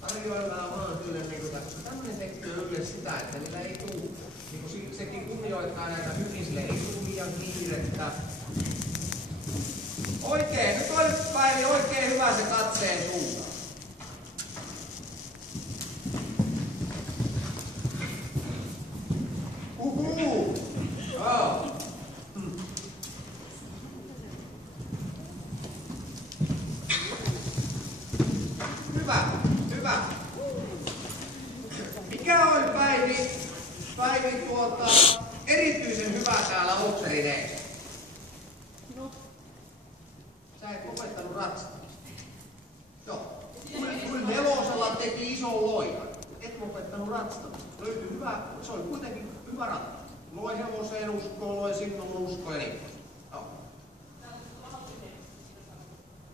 Tarjoillaan vaan kyllä tämmöinen teksti on yleensä sitä, että niillä ei tule. Niin sekin kunnioittaa näitä hyvin, sille ei tule liian kiirettä. Oikein, nyt on Päivi oikein hyvä se katseen suunta. Joo. Hyvä, hyvä. Mikä on Päivi erityisen hyvä täällä Okserineessä? No. Sä et opettanut ratsastaa. Joo. Kun nelosella teki ison loikan. Et opettanut ratsastaa. Löytyi hyvä, se oli kuitenkin hyvä ratta. Loi hevoseen uskoon, loi sinun uskoon ja niin. Joo.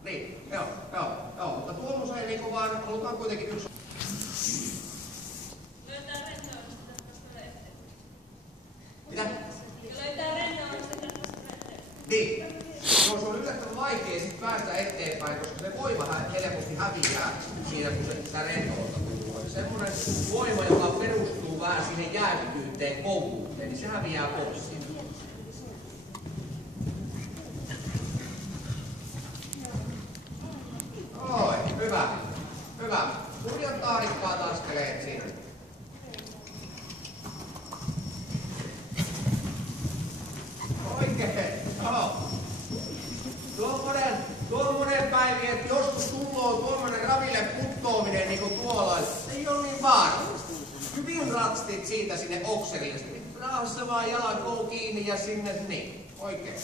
Niin, joo. Mutta tuommoiseen niin vaan halutaan kuitenkin yksi. Löytää rennoista tästä eteen. Mitä? Löytää rennoista tästä eteen. Niin. Se on yllättävän vaikea sit päästä eteenpäin, koska se voima helposti häviää siinä, kun se sitä rennoutta tulee. Semmoinen voima, joka perustuu vähän siihen jäävyyteen, kouluuteen, niin se häviää pois. Oi, hyvä. Hyvä. Kurjan taarikkaat askeleet siinä. Oikein. Joo. Tuommoinen Päivi, että joskus tulloo tuommoinen raville puttoaminen niin kuin tuolla, ei ole niin vaarallista. Hyvin ratstit siitä sinne okserille. Rahassa vaan jalan kiinni ja sinne niin. Oikein.